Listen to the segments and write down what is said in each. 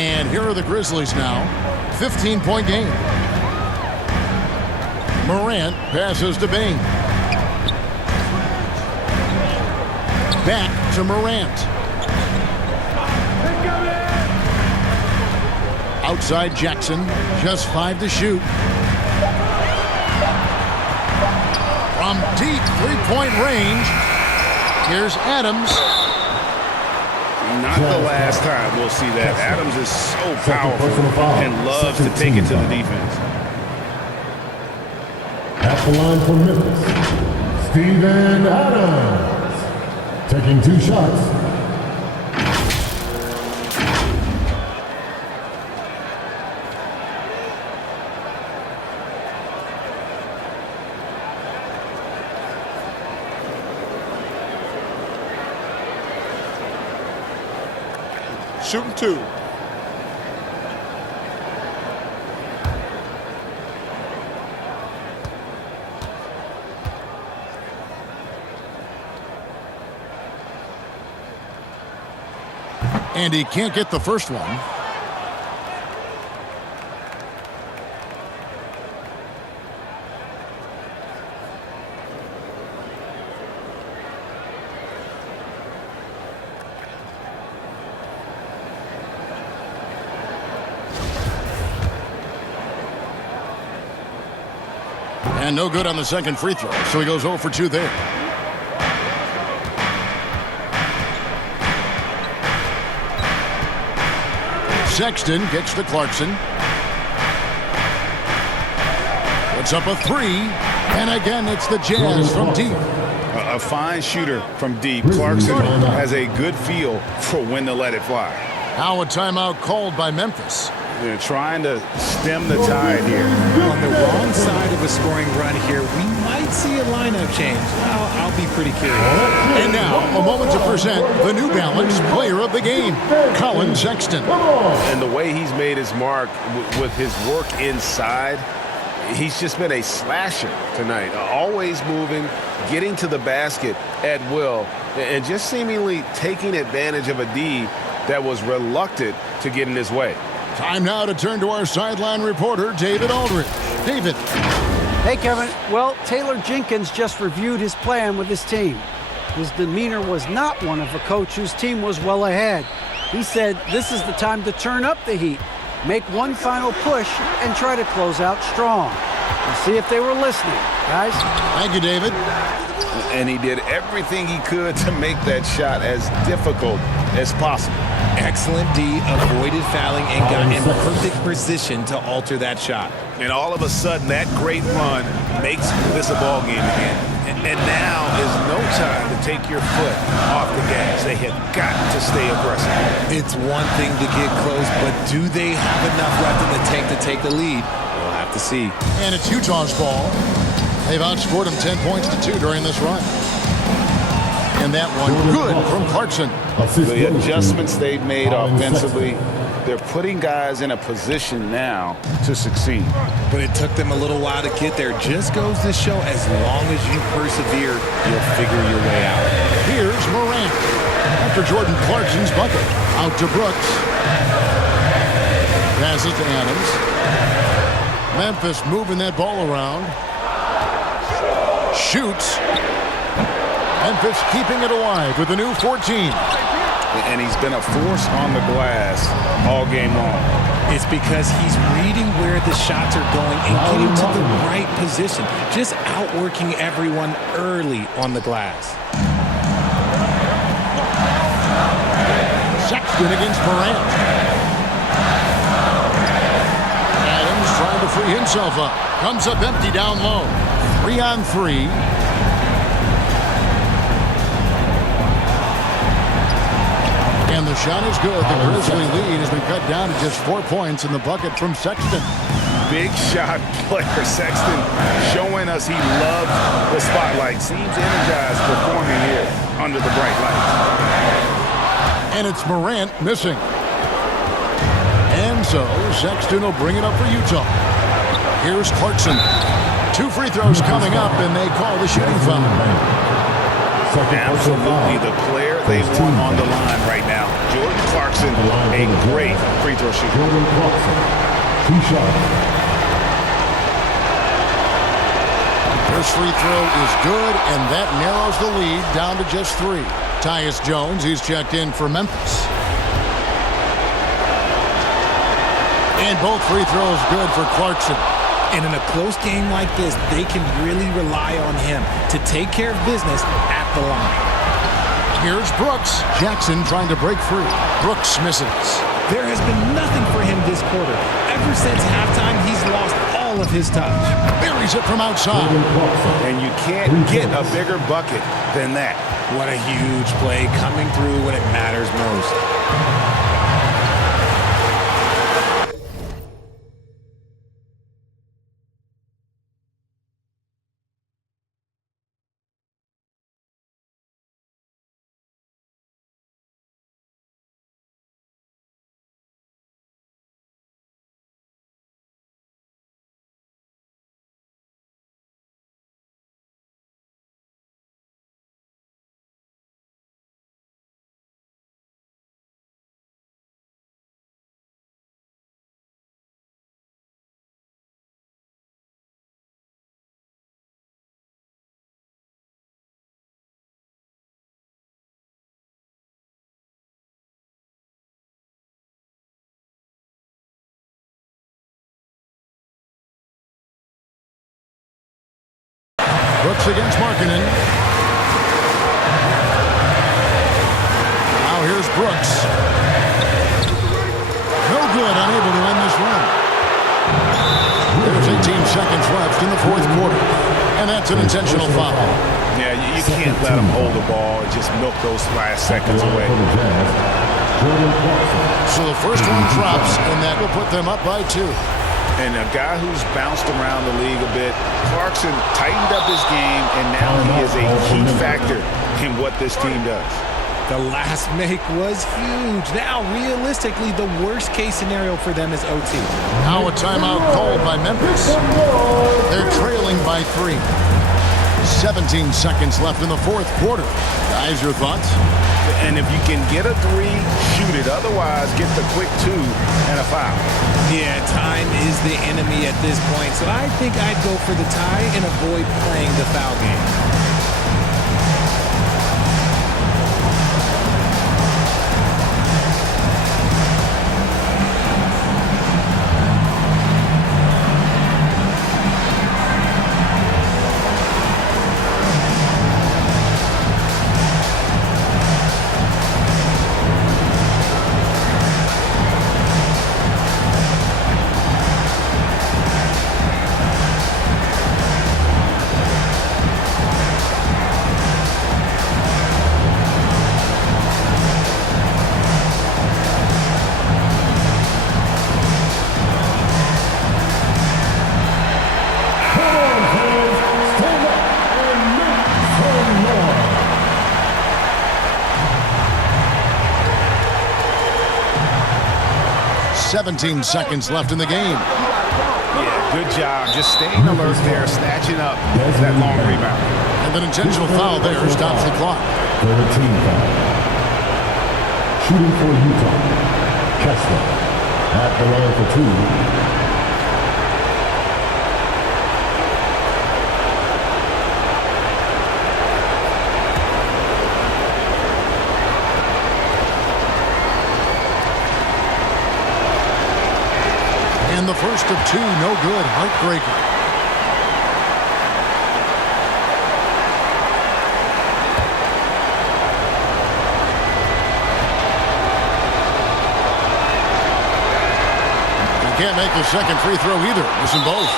And here are the Grizzlies now. 15-point game. Morant passes to Bing. Back to Morant. Outside Jackson. Just 5 to shoot. From deep three-point range. Here's Adams. Not the last time we'll see that. Adams is so powerful and loves to take it to the defense. At the line for Memphis, Steven Adams. Taking 2 shots. Shooting 2. And he can't get the first one. And no good on the second free throw, so he goes 0 for 2 there. Sexton gets to Clarkson. Puts up a 3. And again, it's the Jazz from deep. A fine shooter from deep. Clarkson has a good feel for when to let it fly. Now a timeout called by Memphis. They're trying to stem the tide here. On the wrong side of a scoring run here, we might see a lineup change. I'll be pretty curious. And now, a moment to present the New Balance Player of the Game, Colin Sexton. And the way he's made his mark with his work inside, he's just been a slasher tonight. Always moving, getting to the basket at will, and just seemingly taking advantage of a D that was reluctant to get in his way. Time now to turn to our sideline reporter, David Aldridge. David. Hey, Kevin. Well, Taylor Jenkins just reviewed his plan with his team. His demeanor was not one of a coach whose team was well ahead. He said this is the time to turn up the heat, make one final push, and try to close out strong. We'll see if they were listening, guys. Thank you, David. And he did everything he could to make that shot as difficult as possible. Excellent D, avoided fouling, and got in perfect position to alter that shot. And all of a sudden, that great run makes this a ball game again. And now is no time to take your foot off the gas. They have got to stay aggressive. It's one thing to get close, but do they have enough left in the tank to take the lead? We'll have to see. And it's Utah's ball. They've outscored them 10 points to 2 during this run. And that one good from Clarkson. The adjustments they've made offensively, they're putting guys in a position now to succeed. But it took them a little while to get there. Just goes to show as long as you persevere, you'll figure your way out. Here's Morant. After Jordan Clarkson's bucket. Out to Brooks. Passes to Adams. Memphis moving that ball around. Shoots. Memphis keeping it alive with a new 14. And he's been a force on the glass all game long. It's because he's reading where the shots are going and getting to the right position. Just outworking everyone early on the glass. Sexton against Morant. Adams trying to free himself up. Comes up empty down low. 3-on-3. And the shot is good. The Grizzly lead has been cut down to just 4 points in the bucket from Sexton. Big shot player Sexton showing us he loves the spotlight. Seems energized performing here under the bright lights. And it's Morant missing. And so Sexton will bring it up for Utah. Here's Clarkson. 2 free throws coming up, and they call the shooting foul. Absolutely the player they want on the line right now. Jordan Clarkson, a great free throw shooter. Jordan Clarkson, 2 shots. First free throw is good, and that narrows the lead down to just 3. Tyus Jones, he's checked in for Memphis. And both free throws good for Clarkson. And in a close game like this, they can really rely on him to take care of business at the line. Here's Brooks. Jackson trying to break free. Brooks misses. There has been nothing for him this quarter. Ever since halftime, he's lost all of his touch. Buries it from outside. And you can't get a bigger bucket than that. What a huge play coming through when it matters most. Brooks against Markkanen. Now here's Brooks. No good, unable to end this run. There's 18 seconds left in the 4th quarter. And that's an intentional foul. Yeah, you can't let him hold the ball and just milk those last seconds away. So the first one drops, and that will put them up by 2. And a guy who's bounced around the league a bit, Clarkson tightened up his game, and now he is a key factor in what this team does. The last make was huge. Now, realistically, the worst-case scenario for them is OT. Now a timeout called by Memphis. They're trailing by 3. 17 seconds left in the 4th quarter. Guys, your thoughts? And if you can get a 3, shoot it. Otherwise, get the quick 2 and a foul. Yeah, time is the enemy at this point, so I think I'd go for the tie and avoid playing the foul game. .17 seconds left in the game. Yeah, good job. Just staying alert there, snatching up that long rebound. And an intentional foul there stops the clock. 13 foul. Shooting for Utah, Kessler at the line for 2. And the first of 2, no good. Heartbreaker. Can't make the second free throw either. Missing both.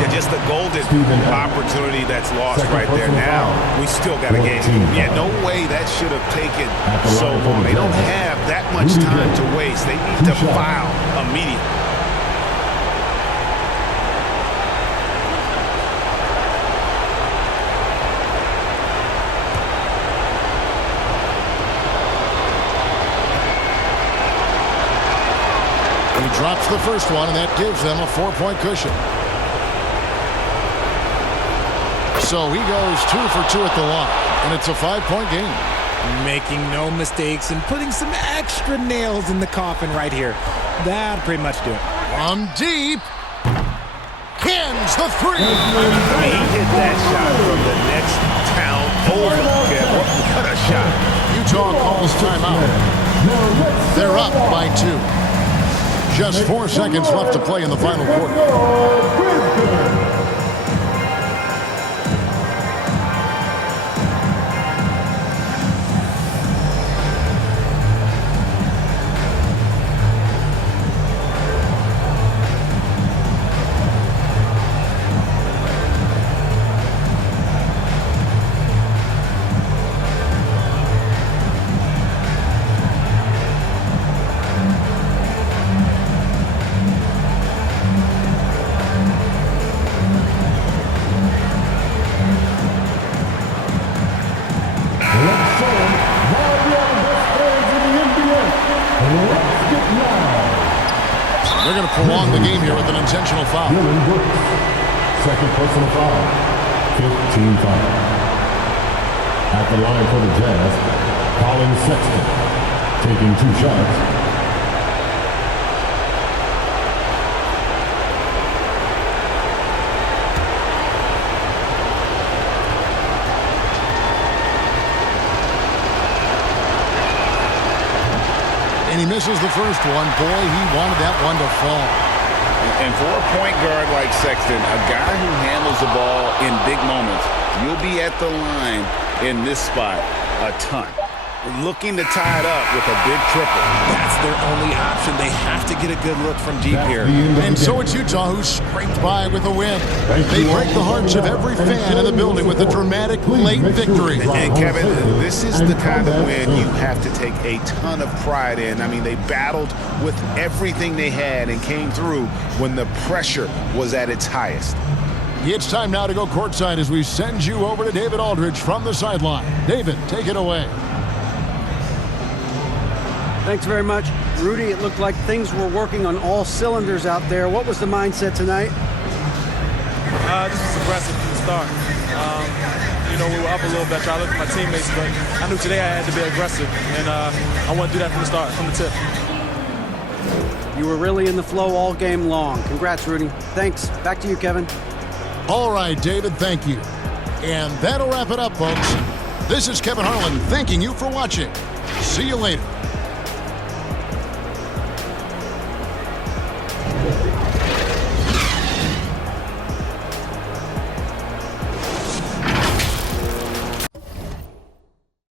Yeah, just the golden opportunity that's lost right there. Now, we still got a game. Yeah, no way that should have taken so long. They don't have that much time to waste. They need to foul immediately. Drops the first one, and that gives them a 4-point cushion. So he goes 2 for 2 at the line, and it's a 5-point game. Making no mistakes and putting some extra nails in the coffin right here. That'll pretty much do it. From deep. Hins the three. He hit that shot from the next town over. What a shot. Utah calls timeout. They're up by 2. Just 4 seconds left to play in the final quarter. They're going to prolong the game here with an intentional foul. Second personal foul. 15 foul. At the line for the Jazz, Colin Sexton taking 2 shots. And he misses the first one. Boy, he wanted that one to fall. And for a point guard like Sexton, a guy who handles the ball in big moments, you'll be at the line in this spot a ton. Looking to tie it up with a big triple. That's their only option. They have to get a good look from deep here. And so it's Utah who scraped by with a win. They break the hearts of every fan in the building with a dramatic late victory. And Kevin, this is the kind of win you have to take a ton of pride in. I mean, they battled with everything they had and came through when the pressure was at its highest. It's time now to go courtside as we send you over to David Aldridge from the sideline. David, take it away. Thanks very much. Rudy, it looked like things were working on all cylinders out there. What was the mindset tonight? This was aggressive from the start. We were up a little bit. I tried to look at my teammates, but I knew today I had to be aggressive, and I want to do that from the start, from the tip. You were really in the flow all game long. Congrats, Rudy. Thanks. Back to you, Kevin. All right, David, thank you. And that'll wrap it up, folks. This is Kevin Harlan thanking you for watching. See you later.